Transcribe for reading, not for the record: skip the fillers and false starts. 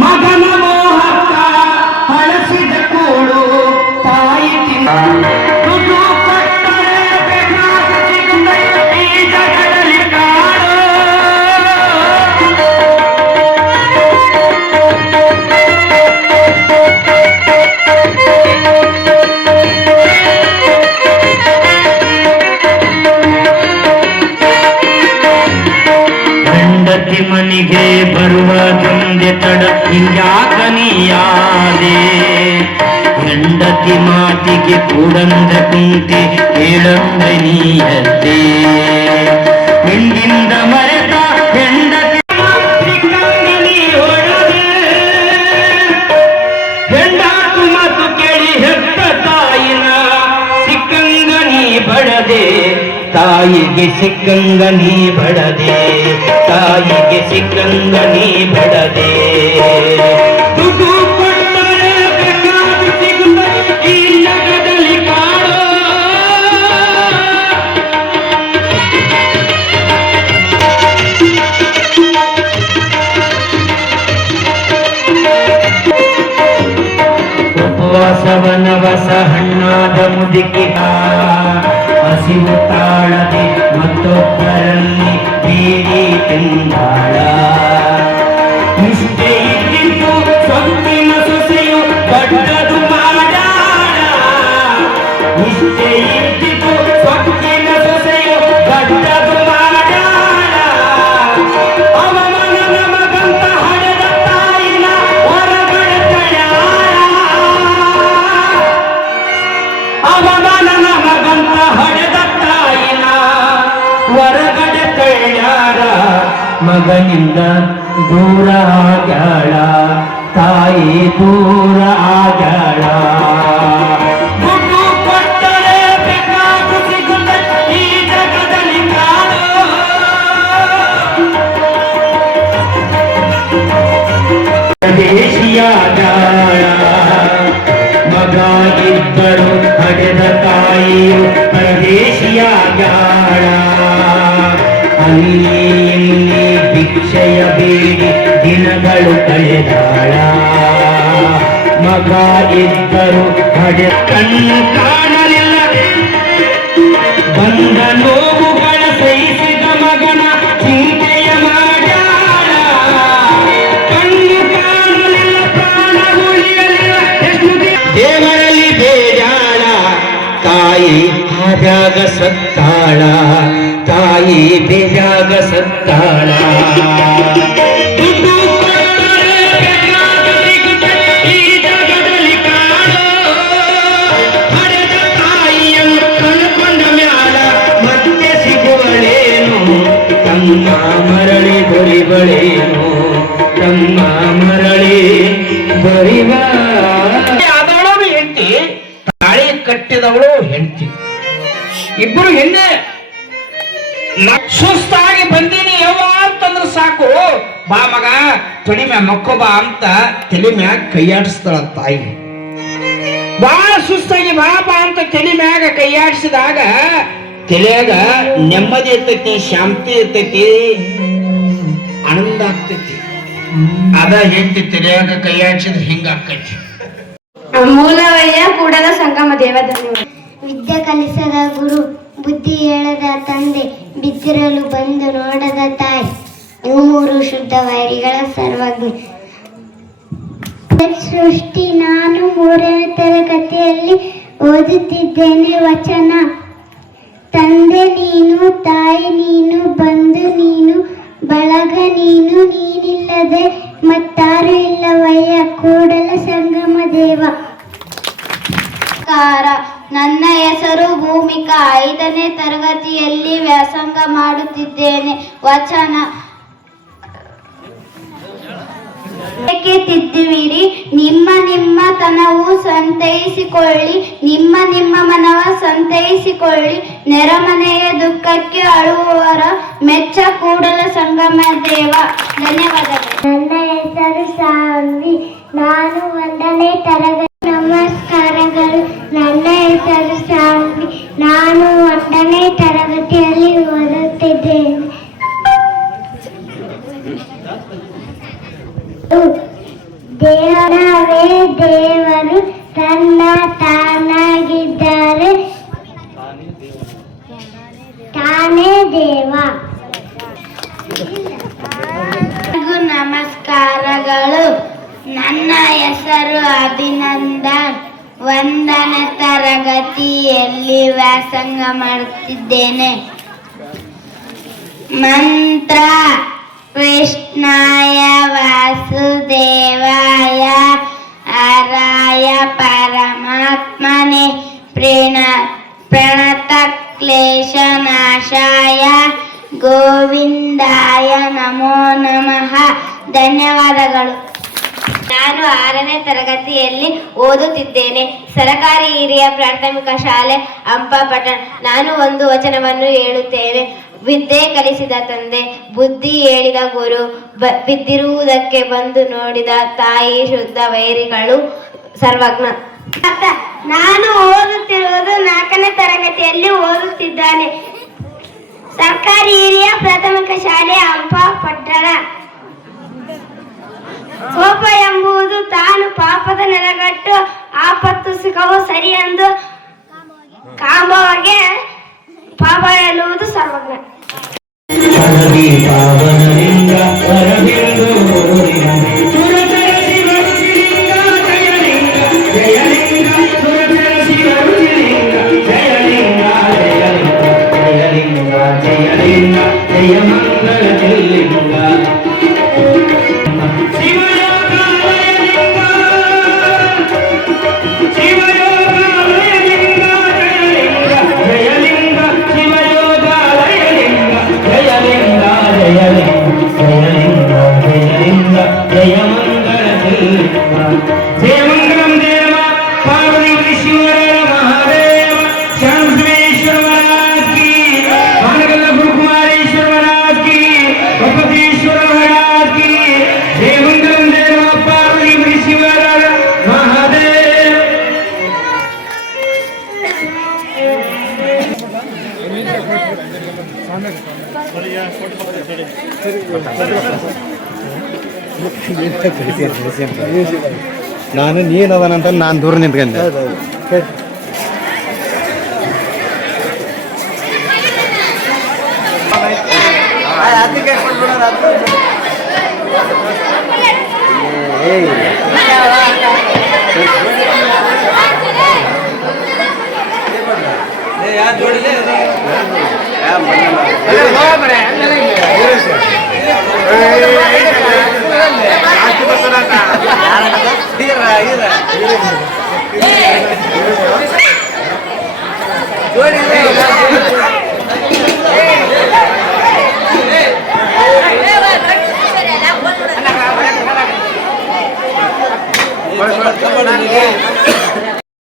ಮಗನ ಮೋಹಕ್ಕ ಹಳಸಿದ ಕೂಡು ತಾಯಿ ಮನಿಗೆ ಬರುವ ಗಂದೆ ತಡ ಹಿಂಗ್ಯಾಕನಿಯಾದೆ ಹೆಂಡತಿ ಮಾತಿಗೆ ಕೂಡಂದ ಕುಂತೆ ಕೇಳಂದ ನೀಯತ್ತೆ ಹಿಂದಿಂದ ಮರೆತ ಹೆಂಡತಿ ಹೆಂಡಾತು ಮಾತು ಕೇಳಿ ಹೆತ್ತ ತಾಯಿನ ಸಿಕ್ಕಂಗ ನೀ ಬಡದೆ ತಾಯಿಗೆ ಸಿಕ್ಕಂಗ ನೀ ಬಡದೆ ತಾಯಿಗೆ ಸಿಕ್ಕಂಗ ನೀ ಬಡದೆ ದುಡ್ಡು ಕೊಟ್ಟರೆ ಬೇಕಾದ ಸಿಗುತ್ತದೆ ಈ ಜಗದಲ್ಲಿ ಕಾಣೋ ಉಪವಾಸವನವಸ ಹಣ್ಣಾದ ಮುದುಕಿ ಹಸಿವು ತಾಳದೆ ಮತ್ತೊಬ್ಬರಲ್ಲಿ ಬೀಡಿ ತಿಂದಾಳ ನಿಷ್ಠೆ ಇದ್ದಿದ್ದು ಸೊಕ್ಕಿನ ಸೊಸೆಯು ದೊಡ್ಡದು ಮಾಡಾಳ ನಿಷ್ಠೆ ಇದ್ದಿದ್ದು ಸೊಕ್ಕಿನ ಸೊಸೆಯು ದೊಡ್ಡದು ಮಾಡಾಳ ಅವಮಾನನ ಮಗಂತ ಹಡೆದ ತಾಯಿನ ಹೊರಗಡೆ ತಳ್ಯಾಳ ಅವಮಾನನ ಮಗಂತ ಹಡೆದ ತಾಯಿನ ಹೊರಗಡೆ ತಳ್ಯಾರ ಮಗನಿಂದ ದೂರ ಆಗ್ಯಾಳ ತಾಯಿ ದೂರ ಆಗ್ಯಾಳ ದುಡ್ಡು ಕೊಟ್ಟರೆ ಬೇಕಾದ ಸಿಗುತ್ತದೆ ಈ ಜಗದಲ್ಲಿ ಕಾಣೋ ದೇಶಿಯಾಗ್ಯಾಳ ಮಗ ಇಬ್ಬರು ಹಡೆದ ತಾಯಿಯು ಪರದೇಶಿಯಾಗ್ಯಾಳ ಅಲ್ಲಿ ಇಲ್ಲಿ ಭಿಕ್ಷೆಯ ಬೇಡಿ ದಿನಗಳು ಕಳೆದಾಳ ಮಗ ಇಬ್ಬರು ಹಡೆ ಕಣ್ಣು ಕಾಣಲಿಲ್ಲ ಬಂದ ನೋವುಗಳ ಸಹಿಸಿದ ಮಗನ ಚಿಂತೆಯ ಮಾಡ್ಯಾಳ ಕಣ್ಣು ಕಾಣಲಿಲ್ಲ ಪ್ರಾಣ ಉಳಿಯಲಿಲ್ಲ ಎಷ್ಟು ದೇವರಲ್ಲಿ ಬೇಡಾಳ ತಾಯಿ ಆದಾಗ ಸತ್ತಾಳ ತಾಯಿ ಬೇಜಾಗ ಸತ್ತಾಳ ದುಡ್ಡು ಕೊಟ್ಟರೆ ಬೇಕಾದ ಸಿಗುತ್ತದೆ ಈ ಜಗದಲ್ಲಿ ಕಾಣೋ ಹಡೆದ ತಾಯಿಯನ್ನು ಕಳ್ಕೊಂಡ ಮ್ಯಾಲ ಮತ್ತೆ ಸಿಗುವಳೇನು ತಮ್ಮ ಮರಳಿ ದೊರಿಬಳೇನು ತಮ್ಮ ಮರಳಿ ದೊರಿವ ಆದವಳು ಹೆಂಡತಿ ತಾಳಿ ಕಟ್ಟಿದವಳು ಹೆಂಡತಿ ಇಬ್ಬರು ಹೆಣ್ಣೆ ಸುಸ್ತಾಗಿ ಬಂದೀನಿ ಯವ್ವ ಅಂತಂದ್ರೆ ಸಾಕು ಬಾ ಮಗ ತೊಡಿ ಮ್ಯಾ ಮಕ್ಕೋ ಬಾ ಅಂತ ತಲೆ ಮ್ಯಾಗ ಕೈಯಾಡಿಸ್ತಾಳ ತಾಯಿ ಬಾಳ ಸುಸ್ತಾಗಿ ಬಾ ಬಾ ಅಂತ ತಲೆ ಮ್ಯಾಗ ಕೈಯಾಡಿಸಿದಾಗ ತಲೆಯಾಗ ನೆಮ್ಮದಿ ಇರ್ತೈತಿ ಶಾಂತಿ ಇರ್ತೈತಿ ಆನಂದ ಆಗ್ತೈತಿ ಅದ ಹೆಂಡತಿ ತಲೆಯಾಗ ಕೈಯಾಡಿಸಿದ್ರೆ ಹಿಂಗ ಆಕೈತಿ ಮೂಲವಯ್ಯ ಕೂಡಲ ಸಂಗಮ ದೇವ ಧನ್ಯವಾದ ವಿದ್ಯೆ ಕಲಿಸದ ಗುರು ಬುದ್ಧಿ ಹೇಳದ ತಂದೆ ಬಿದ್ದಿರಲು ಬಂದು ನೋಡದ ತಾಯಿ ಮೂರು ಶುದ್ಧ ವೈರಿಗಳ ಸರ್ವಜ್ಞ ಸೃಷ್ಟಿ ನಾನು 3ನೇ ತರಗತಿಯಲ್ಲಿ ಓದುತ್ತಿದ್ದೇನೆ ವಚನ ತಂದೆ ನೀನು ತಾಯಿ ನೀನು ಬಂಧು ನೀನು ಬಳಗ ನೀನು ನೀನಿಲ್ಲದೆ ಮತ್ತಾರು ಇಲ್ಲವಯ್ಯ ಕೂಡಲ ಸಂಗಮ ದೇವ. ನನ್ನ ಹೆಸರು ಭೂಮಿಕಾ 5ನೇ ತರಗತಿಯಲ್ಲಿ ವ್ಯಾಸಂಗ ಮಾಡುತ್ತಿದ್ದೇನೆ ವಚನ ಏಕೆ ತಿದ್ದುವಿರಿ ನಿಮ್ಮ ತನವು ಸಂತೈಸಿಕೊಳ್ಳಿ ನಿಮ್ಮ ಮನವ ಸಂತೈಸಿಕೊಳ್ಳಿ ನೆರೆಮನೆಯ ದುಃಖಕ್ಕೆ ಅಳುವವರ ಮೆಚ್ಚ ಕೂಡಲ ಸಂಗಮ ದೇವ. ಧನ್ಯವಾದಗಳು. ನನ್ನ ಹೆಸರು ಸಾನ್ವಿ, ನಾನು 1ನೇ ತರಗತಿ. ನಮಸ್ಕಾರಗಳು. ನನ್ನ ಹೆಸರು ಸಾನ್ವಿ, ನಾನು 1ನೇ ತರಗತಿಯಲ್ಲಿ ನಾವೇ ದೇವರು ತನ್ನ ತಾನಾಗಿದ್ದಾರೆ ತಾನೇ ದೇವ. ನಮಸ್ಕಾರಗಳು. ನನ್ನ ಹೆಸರು ಅಭಿನಂದನ್. 1ನೇ ತರಗತಿಯಲ್ಲಿ ವ್ಯಾಸಂಗ ಮಾಡುತ್ತಿದ್ದೇನೆ. ಮಂತ್ರ ಕೃಷ್ಣಾಯ ವಾಸುದೇವಾಯ ಹರಾಯ ಪರಮಾತ್ಮನೆ ಪ್ರಣತ ಕ್ಲೇಶನಾಶಾಯ ಗೋವಿಂದಾಯ ನಮೋ ನಮಃ. ಧನ್ಯವಾದಗಳು. ನಾನು 6ನೇ ತರಗತಿಯಲ್ಲಿ ಓದುತ್ತಿದ್ದೇನೆ. ಸರಕಾರಿ ಹಿರಿಯ ಪ್ರಾಥಮಿಕ ಶಾಲೆ ಹಂಪಪಟ್ಟಣ. ನಾನು ಒಂದು ವಚನವನ್ನು ಹೇಳುತ್ತೇನೆ. ವಿದ್ಯೆ ಕಲಿಸಿದ ತಂದೆ, ಬುದ್ಧಿ ಹೇಳಿದ ಗುರು, ಬಿದ್ದಿರುವುದಕ್ಕೆ ಬಂದು ನೋಡಿದ ತಾಯಿ, ಶುದ್ಧ ವೈರಿಗಳು ಸರ್ವಜ್ಞ. ನಾನು ಓದುತ್ತಿರುವುದು 4ನೇ ತರಗತಿಯಲ್ಲಿ ಓದುತ್ತಿದ್ದಾನೆ. ಸರ್ಕಾರಿ ಹಿರಿಯ ಪ್ರಾಥಮಿಕ ಶಾಲೆ ಹಂಪಪಟ್ಟಣ. ಕೋಪ ಎಂಬುದು ತಾನು ಪಾಪದ ನೆಲಗಟ್ಟು, ಆಪತ್ತು ಸುಖವು ಸರಿ ಎಂದು ಕಾಂಬವಾಗಿ ಪಾಪ ಎನ್ನುವುದು ಸರ್ವಜ್ಞ. ನಾನು ನೀನದನಂತ ನಾನು ದೂರ ನಿಂತ್ಕೊಂಡೆ. ಜೋಡಿ